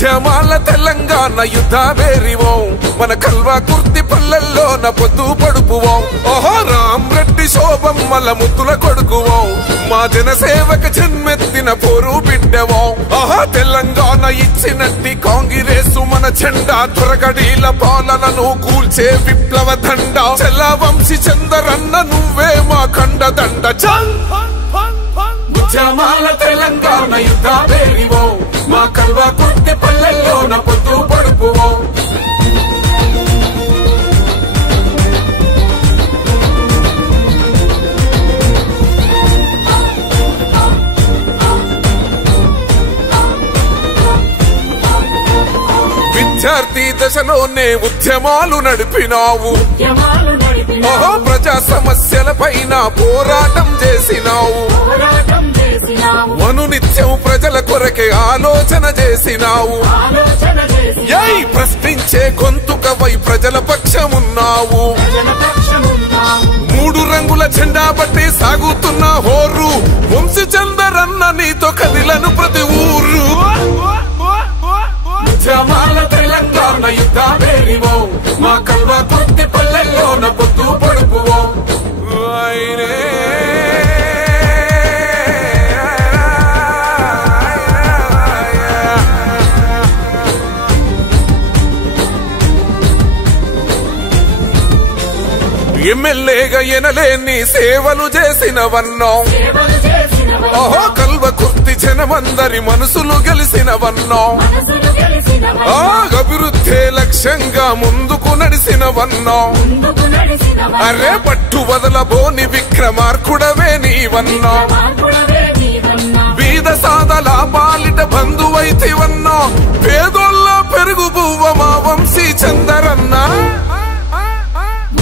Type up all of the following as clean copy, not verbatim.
ఉద్యమాల తెలంగాణ యుద్ధ వేరివో మన కల్వకుర్తి పల్లెల్లోన పొద్దు పడుపువో ఓహో రామ్ రెడ్డి శోభమ్మల ముద్దుల కొడుకువో మా జనసేవక జన్మెత్తిన పోరు బిడ్డవో ఓహో తెలంగాణ ఇచ్చినట్టి కాంగ్రెసు మన జెండా త్వరగడీల పాలనను కూల్చే విప్లవ దండ చెల్ల వంశీ చందరన్న నువ్వే మా కండదండ చల్ ఉద్యమాల తెలంగాణ యుద్ధ వేరివో మా కల్వకుర్తి పల్లెల్లోన పొద్దు పడుపువో విద్యార్థి దశలోనే ఉద్యమాలు నడిపినావు ఓహో ప్రజా సమస్యల పైన పోరాటం చేసినావు అనునిత్యం ప్రజల కొరకే ఆలోచన చేసినావు ప్రశ్నించే గొంతుకవై ప్రజల పక్షమున్నావు మూడు రంగుల జెండా బట్టి సాగుతున్న హోరు వంశీ చందరన్న నీతో కదిలను ప్రతి ఊరు ఉద్యమాల తెలంగాణ యుద్ధ వేరివో మా కల్వకుర్తి పల్లెల్లోన పొద్దు పడుపువో ఎమ్మెల్యేగా ఎనలేని సేవలు చేసినవన్నో ఓహో కల్వకుర్తి జనమందరి మనసులు గెలిసినవన్నో అభివృద్ధి లక్ష్యంగా ముందుకు నడిసినవన్నో అరే పట్టు వదలబోని విక్రమార్కుడవే నీవన్నో బీద సాదల పాలిట బంధువైతివన్నో పేదోళ్ళ పెరుగు పువ్వ మా వంశీ చందరన్న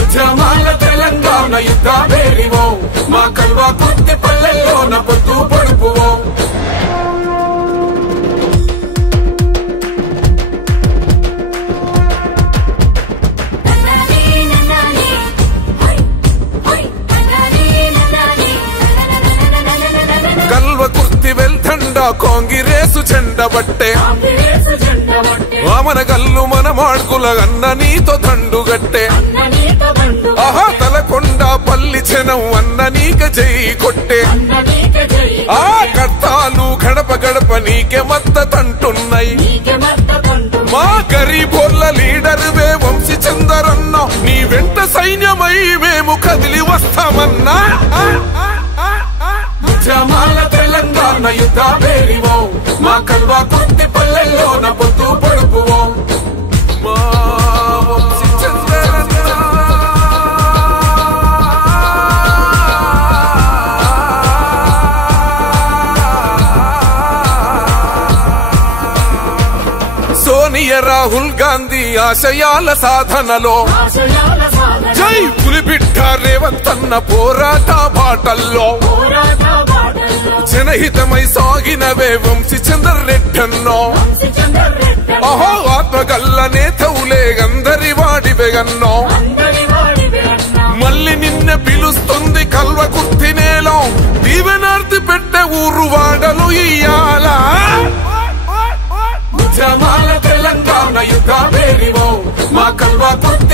ఉద్యమాల తెలంగాణ యుద్ధ వేరివో మా కల్వకుర్తి పల్లెల్లోన పొద్దు పడుపువో కల్వకుర్తి వెళ్తండా కాంగ్రెసు చెండబట్టే మన గల్లు మన మాడ్కుల అన్న నీతో దండుగట్టే ఆహా తలకొండ పల్లి జనం అన్న నీక జై కొట్టే ఆ కర్తాలు గడప గడప నీకే మద్దతంటున్నాయి మా గరీబోళ్ళ లీడర్వే వంశీ చందరన్న నీ వెంట సైన్యమై మేము కదిలి వస్తామన్నా ఉద్యమాల తెలంగాణ యుద్ధ వేరివో మా కల్వకుర్తి పల్లెల్లోన పొద్దు పడుపువో మా వంశీ చందరన్న సోనియా రాహుల్ గాంధీ ఆశయాల సాధనలో జై పులిబిడ్డ రేవంత్ అన్న పోరాట బాటల్లో జనహితమై సాగినవే వంశీ చందర్ రెడ్డన్నో అహో ఆత్మగల్ల నేతవులే అందరి వాడివెగన్నో మళ్ళీ నిన్న పిలుస్తుంది కల్వకుర్తి నేలో దీవెనార్తి పెట్టే ఊరు వాడలు ఇయ్యాల ఉద్యమాల తెలంగాణ యుద్ధ వేరివో మా కల్వకుర్తి